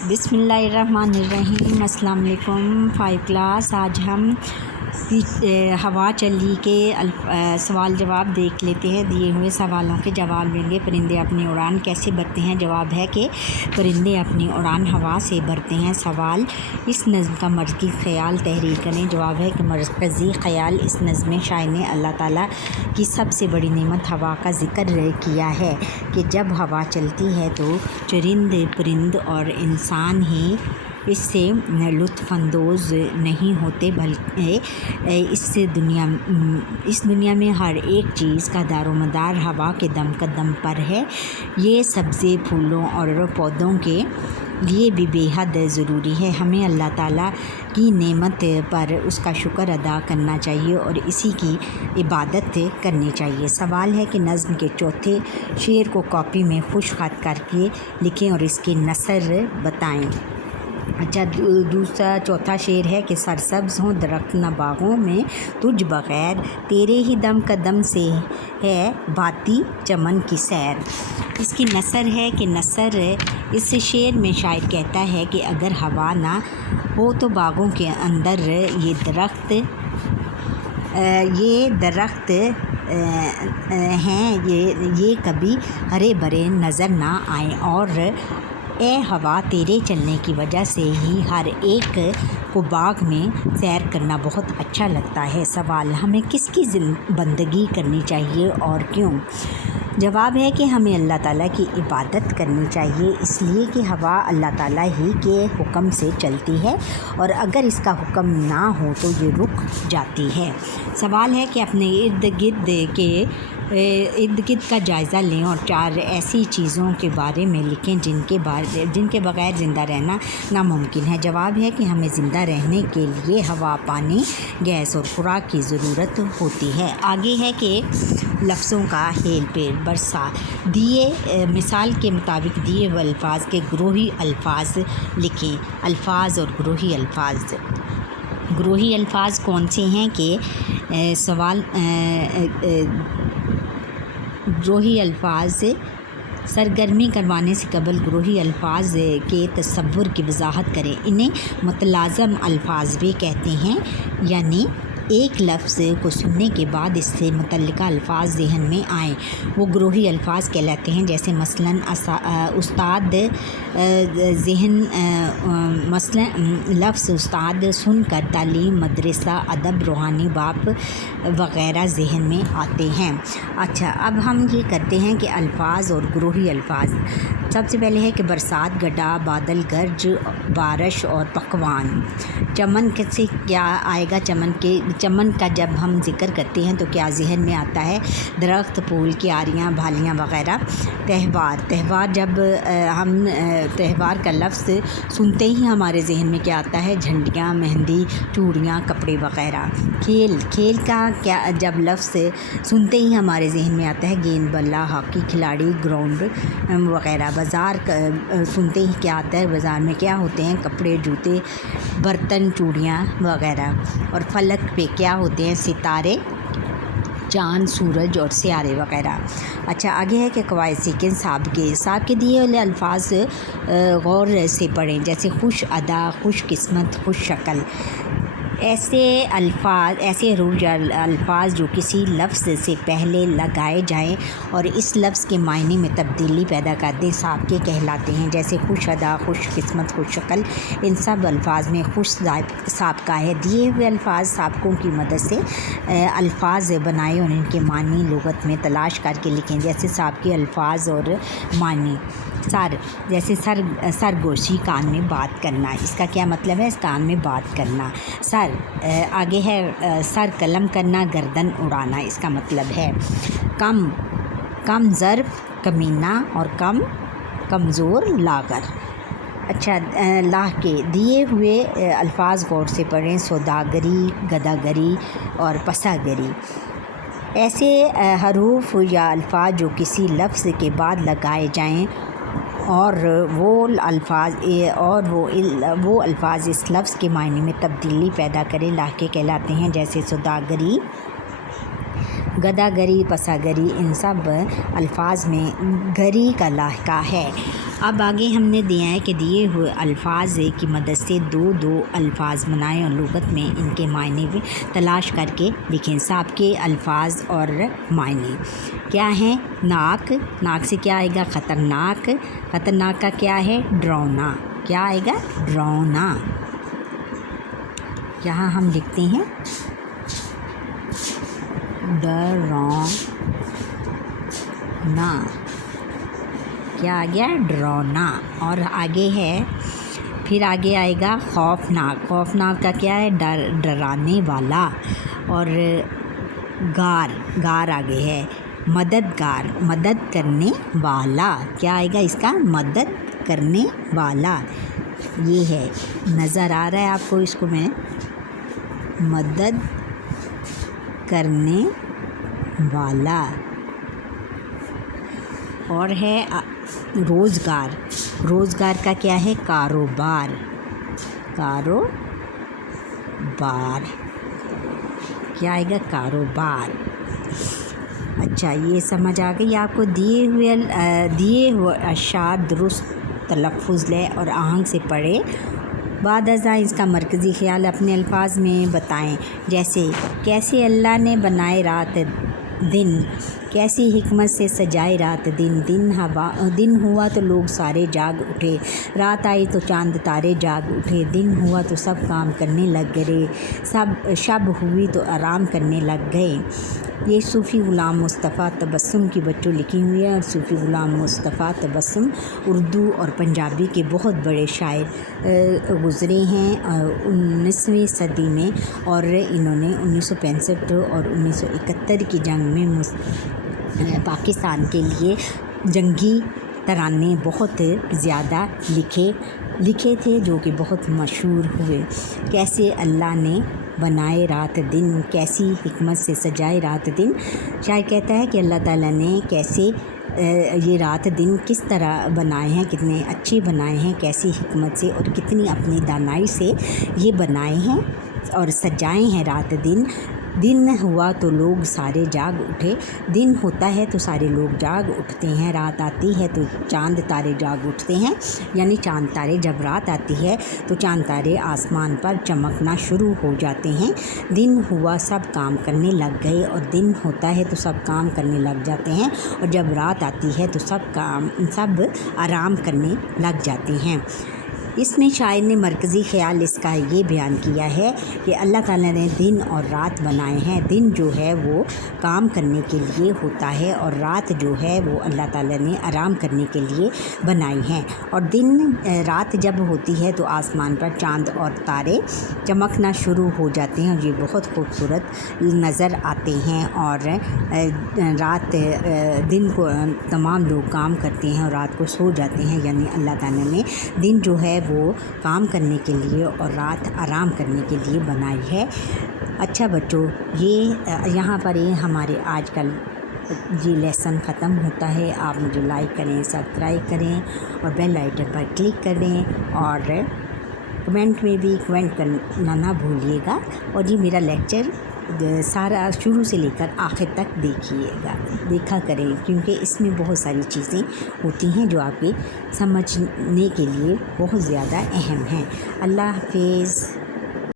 बिस्मिल्लाहिर्रहमानिर्रहीम। अस्सलाम वालेकुम। 5 क्लास। आज हम हवा चली के सवाल जवाब देख लेते हैं। दिए हुए सवालों के जवाब लेंगे। परिंदे अपनी उड़ान कैसे भरते हैं? जवाब है कि परिंदे अपनी उड़ान हवा से भरते हैं। सवाल, इस नज़्म का मरकज़ी ख़याल तहरीर करें। जवाब है कि मरकज़ी ख़याल इस नज़्म में शायर ने अल्लाह ताला की सबसे बड़ी नेमत हवा का ज़िक्र किया है कि जब हवा चलती है तो चरिंद परिंद और इंसान ही इससे लुत्फ़अंदोज़ नहीं होते, बल्कि इस दुनिया में हर एक चीज़ का दारोमदार हवा के दम कदम पर है। ये सब्ज़े फूलों और पौधों के लिए भी बेहद ज़रूरी है। हमें अल्लाह ताला की नेमत पर उसका शुक्र अदा करना चाहिए और इसी की इबादत करनी चाहिए। सवाल है कि नज़्म के चौथे शेर को कॉपी में खुश खत करके लिखें और इसके नसर बताएं। अच्छा, दूसरा चौथा शेर है कि सरसब्ज़ हों दरख्त न बागों में तुझ बग़ैर, तेरे ही दम कदम से है भाती चमन की सैर। इसकी नसर है कि नसर इस शेर में शायर कहता है कि अगर हवा ना हो तो बागों के अंदर ये दरख्त हैं, ये कभी हरे भरे नज़र ना आए और ए हवा, तेरे चलने की वजह से ही हर एक को बाग में सैर करना बहुत अच्छा लगता है। सवाल, हमें किसकी बंदगी करनी चाहिए और क्यों? जवाब है कि हमें अल्लाह ताला की इबादत करनी चाहिए, इसलिए कि हवा अल्लाह ताला ही के हुक्म से चलती है और अगर इसका हुक्म ना हो तो ये रुक जाती है। सवाल है कि अपने इर्द गिर्द का जायज़ा लें और 4 ऐसी चीज़ों के बारे में लिखें जिनके बग़ैर ज़िंदा रहना नामुमकिन है। जवाब है कि हमें ज़िंदा रहने के लिए हवा, पानी, गैस और खुराक की ज़रूरत होती है। आगे है कि लफ्ज़ों का हेल पेल बरसा दिए मिसाल के मुताबिक दिए हुए अल्फाज के ग्रोही अल्फाज लिखें। अल्फाज और ग्रोही अल्फाज। ग्रोही अल्फाज कौन से हैं कि ग्रोही अल्फाज सरगर्मी करवाने से कबल ग्रोही अल्फाज के तसव्वुर की वजाहत करें। इन्हें मुतलाज़म अल्फाज भी कहते हैं, यानी एक लफ्ज़ को सुनने के बाद इससे मुतल्लिका अल्फाज ज़हन में आएँ, वो ग्रोही अल्फाज कहलाते हैं। जैसे मसलन उस्ताद लफ्ज़ उस्ताद सुनकर तालीम, मदरसा, अदब, रूहानी बाप वग़ैरह ज़हन में आते हैं। अच्छा, अब हम ये करते हैं कि अल्फाज और ग्रोही अल्फाज। सबसे पहले है कि बरसात, गड्ढा, बादल, गर्ज, बारिश और पकवान। चमन से क्या आएगा? चमन का जब हम ज़िक्र करते हैं तो क्या ज़हन में आता है? दरख्त, फूल, क्यारियाँ, भालियाँ वग़ैरह। त्यौहार जब हम त्यौहार का लफ्ज़ सुनते ही हमारे ज़हन में क्या आता है? झंडियाँ, मेहंदी, चूड़ियाँ, कपड़े वग़ैरह। खेल का क्या जब लफ्ज़ सुनते ही हमारे ज़हन में आता है? गेंद, बल्ला, हॉकी खिलाड़ी, ग्राउंड वग़ैरह। बाज़ार सुनते ही क्या आता है? बाज़ार में क्या होते हैं? कपड़े, जूते, बर्तन, चूड़ियाँ वग़ैरह। और फलक पे क्या होते हैं? सितारे, चाँद, सूरज और सियारे वग़ैरह। अच्छा, आगे है कि कवायद सीखें। साहब के दिए हुए अल्फाज गौर से पढ़ें। जैसे खुश अदा, खुश किस्मत, खुश शक्ल। ऐसे अल्फाज जो किसी लफ्ज़ से पहले लगाए जाएं और इस लफ्ज़ के मायने में तब्दीली पैदा कर दें, साबके कहलाते हैं। जैसे खुश अदा, खुश किस्मत, खुश शक्ल, इन सब अल्फाज में खुश साबका है। दिए हुए अल्फाज साबकों की मदद से अल्फाज बनाए और इनके मानी लुगत में तलाश करके लिखें। जैसे साबके अल्फाज और मानी। जैसे सरगोशी, कान में बात करना। इसका क्या मतलब है? कान में बात करना। आगे है सर कलम करना, गर्दन उड़ाना। इसका मतलब है कम ज़र्फ, कमीना और कमज़ोर लागर। अच्छा, लाह के दिए हुए अल्फाज गौर से पढ़ें। सौदागरी, गदागरी और पसागरी। ऐसे हरूफ या अल्फाज जो किसी लफ्ज़ के बाद लगाए जाएं और वो अल्फाज इस लफ्ज़ के मायने में तब्दीली पैदा करें, लाके कहलाते हैं। जैसे सौदागरी, गदागरी, पसागरी। इन सब अल्फाज में गरी का लाहका है। اب آگے ہم نے دیا ہے کہ دیے ہوئے الفاظ کی مدد سے دو الفاظ بنائیں اور لغت میں ان کے معنی بھی تلاش کر کے لکھیں۔ سابقے الفاظ اور معنی کیا ہیں؟ ناک، ناک سے کیا آئے گا؟ خطرناک، خطرناک کا کیا ہے؟ ڈراؤنا، کیا آئے گا؟ ڈراؤنا۔ یہاں ہم لکھتے ہیں ڈراؤنا، کیا آ گیا؟ ڈراؤنا۔ اور آگے ہے، پھر آگے آئے گا خوفناک، خوفناک کا کیا ہے؟ ڈرانے والا۔ اور گار آگے ہے مددگار، مدد کرنے والا، کیا آئے گا اس کا؟ مدد کرنے والا۔ یہ ہے، نظر آ رہا ہے آپ کو اس کو؟ میں مدد کرنے والا۔ اور ہے روزگار، روزگار کا کیا ہے؟ کاروبار، کاروبار، کیا آئے گا؟ کاروبار۔ اچھا، یہ سمجھ آ گئی آپ کو؟ دیے ہوئے اشعار درست تلفظ لے اور آہنگ سے پڑھے، بعد ازاں اس کا مرکزی خیال اپنے الفاظ میں بتائیں۔ جیسے کیسے اللہ نے بنائے رات دن، کیسی حکمت سے سجائے رات دن، دن ہوا تو لوگ سارے جاگ اٹھے، رات آئی تو چاند تارے جاگ اٹھے، دن ہوا تو سب کام کرنے لگ گئے، شب ہوئی تو آرام کرنے لگ گئے۔ یہ صوفی غلام مصطفیٰ تبسم کی بچوں لکھی ہوئی ہے، اور صوفی غلام مصطفیٰ تبسم اردو اور پنجابی کے بہت بڑے شاعر گزرے ہیں 19ویں صدی میں، اور انہوں نے 1965 اور 1971 کی جنگ میں پاکستان کے لیے جنگی ترانے بہت زیادہ لکھے تھے، جو کہ بہت مشہور ہوئے۔ کیسے اللہ نے بنائے رات دن، کیسی حکمت سے سجائے رات دن۔ شاعر کہتا ہے کہ اللہ تعالیٰ نے کیسے یہ رات دن کس طرح بنائے ہیں، کتنے اچھے بنائے ہیں، کیسی حکمت سے اور کتنی اپنی دانائی سے یہ بنائے ہیں اور سجائے ہیں رات دن۔ دن ہوا تو لوگ سارے جاگ اٹھے، دن ہوتا ہے تو سارے لوگ جاگ اٹھتے ہیں، رات آتی ہے تو چاند تارے جاگ اٹھتے ہیں، یعنی چاند تارے جب رات آتی ہے تو چاند تارے آسمان پر چمکنا شروع ہو جاتے ہیں۔ دن ہوا سب کام کرنے لگ گئے، اور دن ہوتا ہے تو سب کام کرنے لگ جاتے ہیں، اور جب رات آتی ہے تو سب آرام کرنے لگ جاتے ہیں۔ اس میں شاعر نے مرکزی خیال اس کا یہ بیان کیا ہے کہ اللہ تعالیٰ نے دن اور رات بنائے ہیں۔ دن جو ہے وہ کام کرنے کے لیے ہوتا ہے، اور رات جو ہے وہ اللہ تعالیٰ نے آرام کرنے کے لیے بنائی ہیں۔ اور رات جب ہوتی ہے تو آسمان پر چاند اور تارے چمکنا شروع ہو جاتے ہیں، اور یہ بہت خوبصورت نظر آتے ہیں۔ اور دن کو تمام لوگ کام کرتے ہیں اور رات کو سو جاتے ہیں، یعنی اللہ تعالیٰ نے دن جو ہے وہ کام کرنے کے لیے اور رات آرام کرنے کے لیے بنائی ہے۔ اچھا بچوں، یہاں پر ہمارے آج کل یہ لیسن ختم ہوتا ہے۔ آپ مجھے لائک کریں، سبسکرائب کریں اور بیل آئیکن پر کلک کریں، اور کمنٹ میں بھی کمنٹ کرنا نہ بھولیے گا۔ اور یہ میرا لیکچر سارا شروع سے لے کر آخر تک دیکھا کریں، کیونکہ اس میں بہت ساری چیزیں ہوتی ہیں جو آپ کے سمجھنے کے لیے بہت زیادہ اہم ہیں۔ اللہ حافظ۔